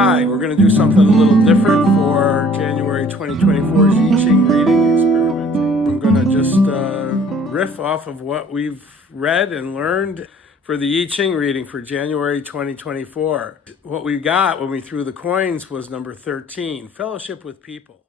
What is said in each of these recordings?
Hi, we're going to do something a little different for January 2024's I Ching reading experimenting. I'm going to just riff off of what we've read and learned for the I Ching reading for January 2024. What we got when we threw the coins was number 13, Fellowship with People.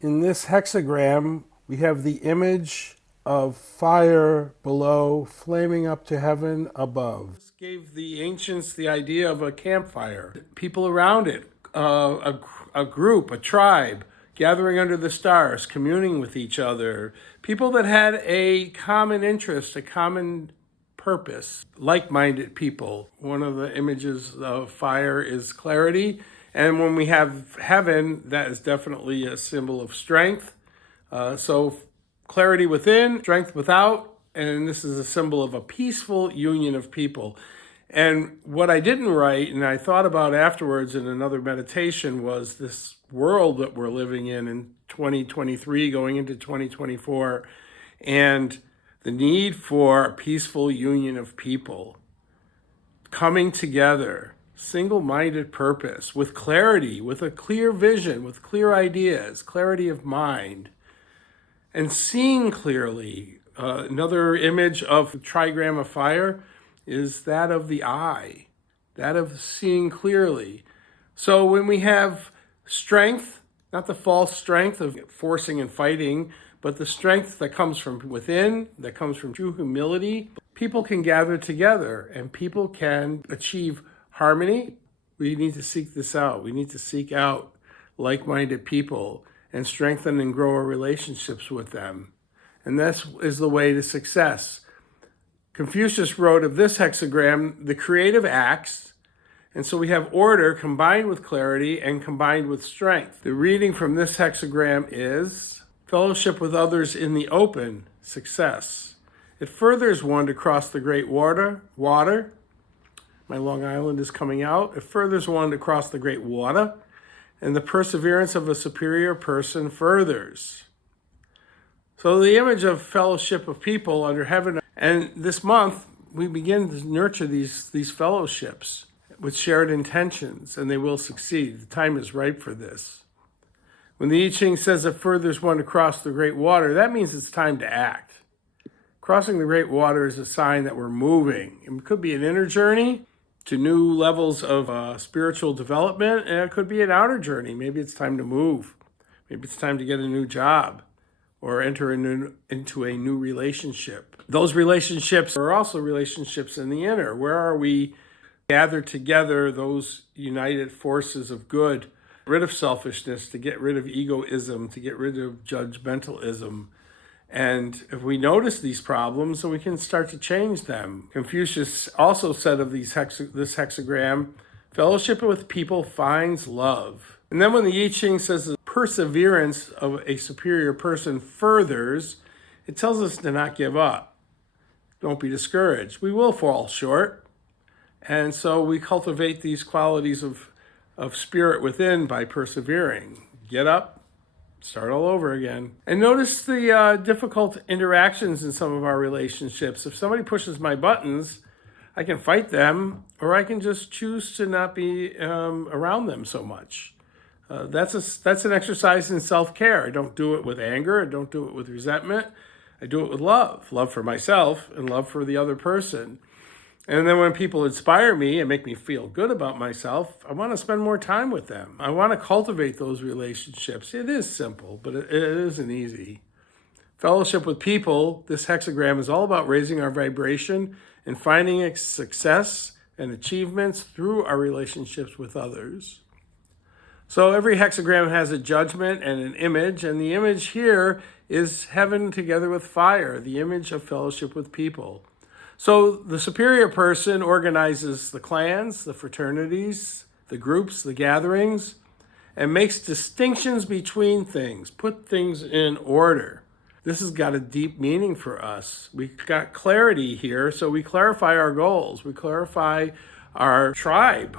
In this hexagram, we have the image of fire below, flaming up to heaven above. This gave the ancients the idea of a campfire. People around it, a group, a tribe, gathering under the stars, communing with each other. People that had a common interest, a common purpose, like-minded people. One of the images of fire is clarity. And when we have heaven, that is definitely a symbol of strength. So clarity within, strength without, and this is a symbol of a peaceful union of people. And what I didn't write, and I thought about afterwards in another meditation, was this world that we're living in 2023 going into 2024, and the need for a peaceful union of people coming together, single-minded purpose, with clarity, with a clear vision, with clear ideas, clarity of mind, and seeing clearly. Another image of the trigram of fire is that of the eye, that of seeing clearly. So when we have strength, not the false strength of forcing and fighting, but the strength that comes from within, that comes from true humility, people can gather together and people can achieve harmony. We need to seek this out. We need to seek out like-minded people and strengthen and grow our relationships with them. And this is the way to success. Confucius wrote of this hexagram, the creative acts. And so we have order combined with clarity and combined with strength. The reading from this hexagram is fellowship with others in the open, success. It furthers one to cross the great water. My Long Island is coming out. It furthers one to cross the great water. And the perseverance of a superior person furthers. So the image of fellowship of people under heaven, and this month we begin to nurture these fellowships with shared intentions, and they will succeed. The time is ripe for this. When the I Ching says it furthers one to cross the great water, that means it's time to act. Crossing the great water is a sign that we're moving. It could be an inner journey to new levels of spiritual development, and it could be an outer journey. Maybe it's time to move. Maybe it's time to get a new job or enter into a new relationship. Those relationships are also relationships in the inner. Where are we gathered together, those united forces of good, get rid of selfishness, to get rid of egoism, to get rid of judgmentalism. And if we notice these problems, then we can start to change them. Confucius also said of this hexagram, fellowship with people finds love. And then when the I Ching says the perseverance of a superior person furthers, it tells us to not give up. Don't be discouraged. We will fall short. And so we cultivate these qualities of spirit within by persevering. Get up. Start all over again. And notice the difficult interactions in some of our relationships. If somebody pushes my buttons, I can fight them, or I can just choose to not be around them so much. That's an exercise in self-care. I don't do it with anger. I don't do it with resentment. I do it with love. Love for myself and love for the other person. And then when people inspire me and make me feel good about myself, I want to spend more time with them. I want to cultivate those relationships. It is simple, but it isn't easy. Fellowship with people, this hexagram is all about raising our vibration and finding success and achievements through our relationships with others. So every hexagram has a judgment and an image, and the image here is heaven together with fire, the image of fellowship with people. So the superior person organizes the clans, the fraternities, the groups, the gatherings, and makes distinctions between things, put things in order. This has got a deep meaning for us. We've got clarity here, so we clarify our goals. We clarify our tribe.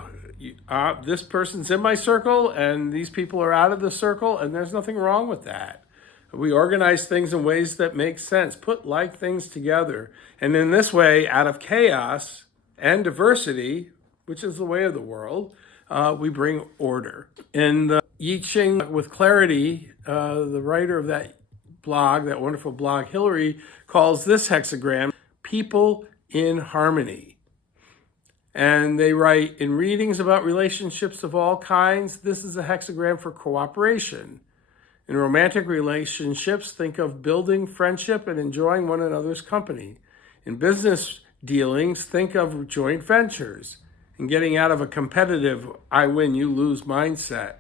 This person's in my circle, and these people are out of the circle, and there's nothing wrong with that. We organize things in ways that make sense, put like things together. And in this way, out of chaos and diversity, which is the way of the world, we bring order. In the I Ching with Clarity, the writer of that blog, that wonderful blog, Hillary, calls this hexagram people in harmony. And they write, in readings about relationships of all kinds, this is a hexagram for cooperation. In romantic relationships, think of building friendship and enjoying one another's company. In business dealings, think of joint ventures and getting out of a competitive I win, you lose mindset.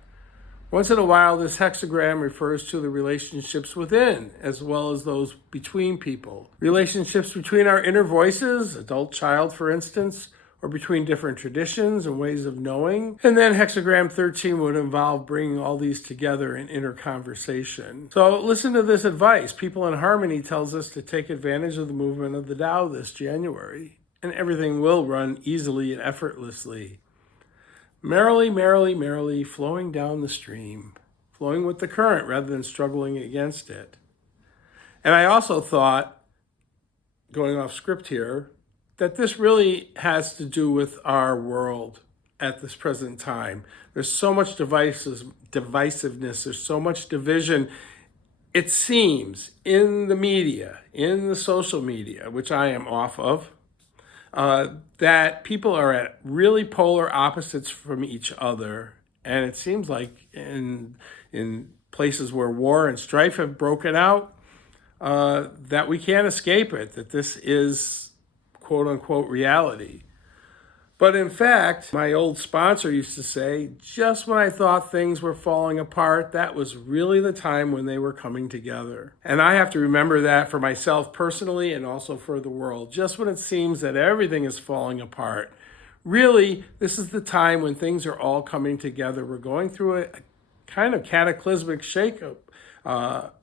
Once in a while, this hexagram refers to the relationships within as well as those between people. Relationships between our inner voices, adult-child for instance, or between different traditions and ways of knowing. And then hexagram 13 would involve bringing all these together in inner conversation. So listen to this advice. People in Harmony tells us to take advantage of the movement of the Tao this January, and everything will run easily and effortlessly. Merrily, merrily, merrily, flowing down the stream, flowing with the current rather than struggling against it. And I also thought, going off script here, that this really has to do with our world at this present time. There's so much divisiveness, there's so much division. It seems in the media, in the social media, which I am off of, that people are at really polar opposites from each other. And it seems like in places where war and strife have broken out, that we can't escape it, that this is quote-unquote reality. But in fact, my old sponsor used to say, just when I thought things were falling apart, that was really the time when they were coming together. And I have to remember that for myself personally and also for the world. Just when it seems that everything is falling apart, really, this is the time when things are all coming together. We're going through a kind of cataclysmic shakeup,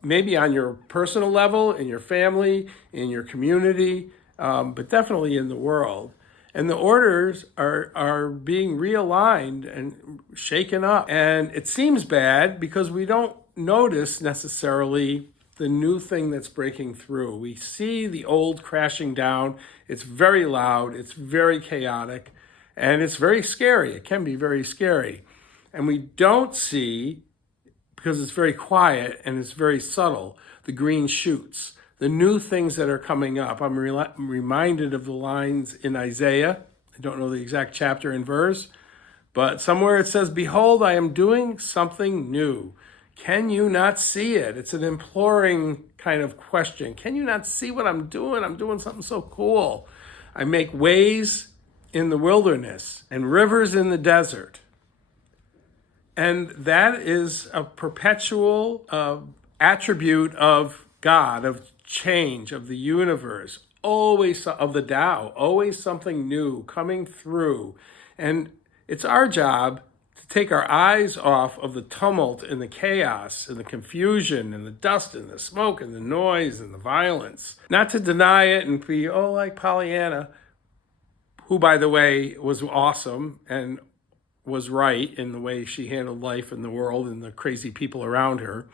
maybe on your personal level, in your family, in your community, but definitely in the world. And the orders are being realigned and shaken up. And it seems bad because we don't notice necessarily the new thing that's breaking through. We see the old crashing down. It's very loud, it's very chaotic, and it's very scary. It can be very scary. And we don't see, because it's very quiet and it's very subtle, the green shoots, the new things that are coming up. I'm reminded of the lines in Isaiah. I don't know the exact chapter and verse, but somewhere it says, behold, I am doing something new. Can you not see it? It's an imploring kind of question. Can you not see what I'm doing? I'm doing something so cool. I make ways in the wilderness and rivers in the desert. And that is a perpetual attribute of God, of change, of the universe, always of the Tao, always something new coming through. And it's our job to take our eyes off of the tumult and the chaos and the confusion and the dust and the smoke and the noise and the violence. Not to deny it and be, like Pollyanna, who, by the way, was awesome and was right in the way she handled life and the world and the crazy people around her.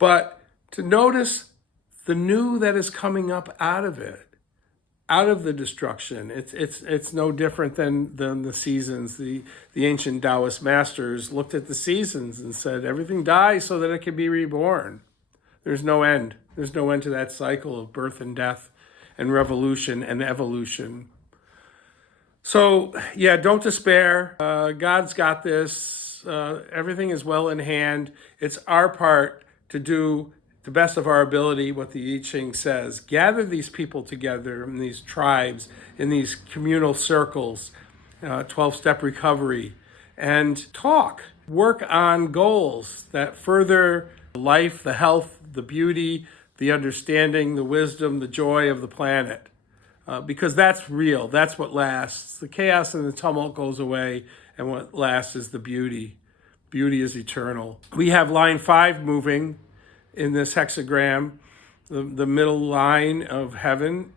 But to notice the new that is coming up out of it, out of the destruction. It's no different than the seasons. The ancient Taoist masters looked at the seasons and said, everything dies so that it can be reborn. There's no end. There's no end to that cycle of birth and death and revolution and evolution. So, don't despair. God's got this. Everything is well in hand. It's our part to do the best of our ability, what the I Ching says. Gather these people together in these tribes, in these communal circles, 12-step recovery, and talk. Work on goals that further life, the health, the beauty, the understanding, the wisdom, the joy of the planet. Because that's real. That's what lasts. The chaos and the tumult goes away, and what lasts is the beauty. Beauty is eternal. We have line 5 moving in this hexagram. The middle line of heaven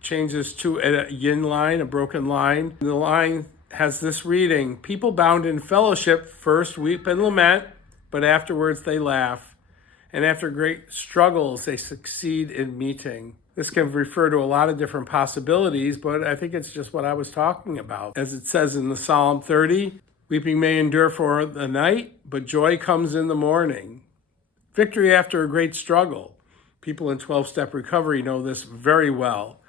changes to a yin line, a broken line. The line has this reading: people bound in fellowship first weep and lament, but afterwards they laugh. And after great struggles, they succeed in meeting. This can refer to a lot of different possibilities, but I think it's just what I was talking about. As it says in the Psalm 30, Weeping may endure for the night, but joy comes in the morning. Victory after a great struggle. People in 12-step recovery know this very well,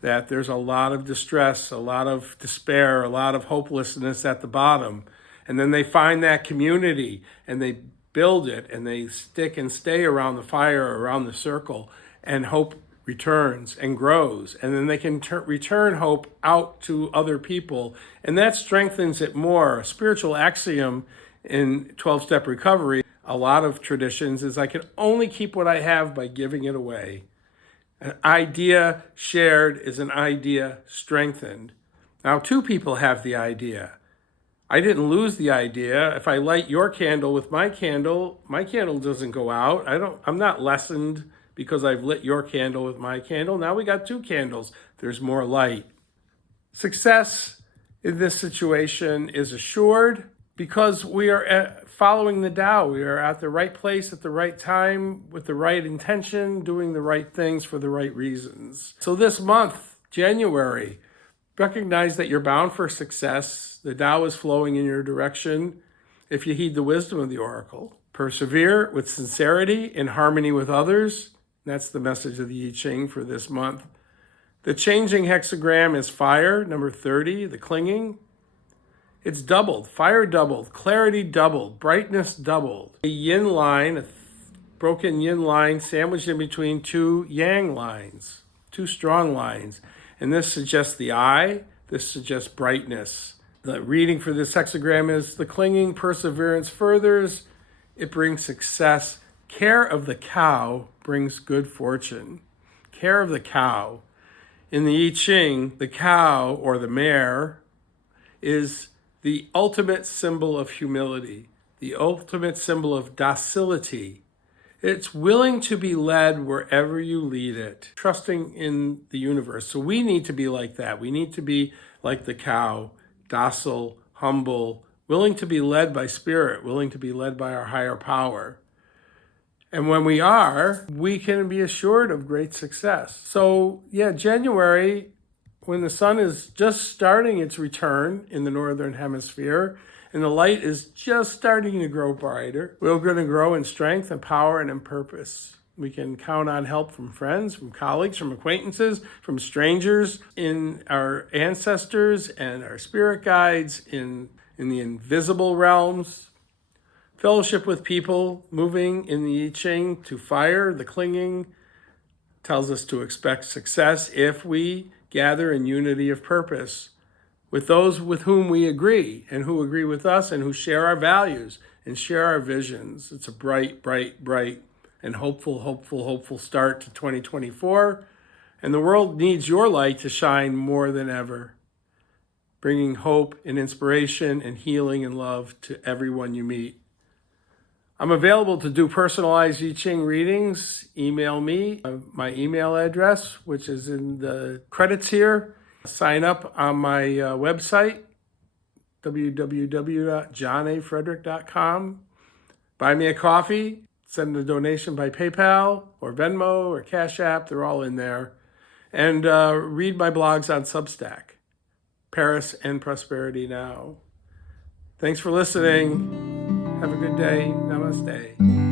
that there's a lot of distress, a lot of despair, a lot of hopelessness at the bottom. And then they find that community and they build it and they stick and stay around the fire, around the circle, and hope returns and grows. And then they can return hope out to other people. And that strengthens it more. A spiritual axiom in 12-step recovery, a lot of traditions, is I can only keep what I have by giving it away. An idea shared is an idea strengthened. Now, two people have the idea. I didn't lose the idea. If I light your candle with my candle doesn't go out. I'm not lessened because I've lit your candle with my candle. Now we got two candles. There's more light. Success in this situation is assured because we are following the Tao. We are at the right place at the right time with the right intention, doing the right things for the right reasons. So this month, January, recognize that you're bound for success. The Tao is flowing in your direction if you heed the wisdom of the oracle. Persevere with sincerity in harmony with others. That's the message of the I Ching for this month. The changing hexagram is fire, number 30, the clinging. It's doubled, fire doubled, clarity doubled, brightness doubled. A yin line, a broken yin line sandwiched in between two yang lines, two strong lines. And this suggests the eye, this suggests brightness. The reading for this hexagram is the clinging, perseverance furthers, it brings success. Care of the cow brings good fortune. Care of the cow. In the I Ching, the cow, or the mare, is the ultimate symbol of humility, the ultimate symbol of docility. It's willing to be led wherever you lead it, trusting in the universe. So we need to be like that. We need to be like the cow, docile, humble, willing to be led by spirit, willing to be led by our higher power. And when we are, we can be assured of great success. So yeah, January, when the sun is just starting its return in the northern hemisphere, and the light is just starting to grow brighter, we're going to grow in strength and power and in purpose. We can count on help from friends, from colleagues, from acquaintances, from strangers, in our ancestors and our spirit guides, in the invisible realms. Fellowship with people, moving in the I Ching to fire, the clinging, tells us to expect success if we gather in unity of purpose with those with whom we agree and who agree with us and who share our values and share our visions. It's a bright, bright, bright and hopeful start to 2024. And the world needs your light to shine more than ever, bringing hope and inspiration and healing and love to everyone you meet. I'm available to do personalized I Ching readings. Email me, my email address, which is in the credits here. Sign up on my website, www.johnafrederick.com. Buy me a coffee, send a donation by PayPal or Venmo or CashApp. They're all in there. And read my blogs on Substack, Paris and Prosperity Now. Thanks for listening. Have a good day. Namaste.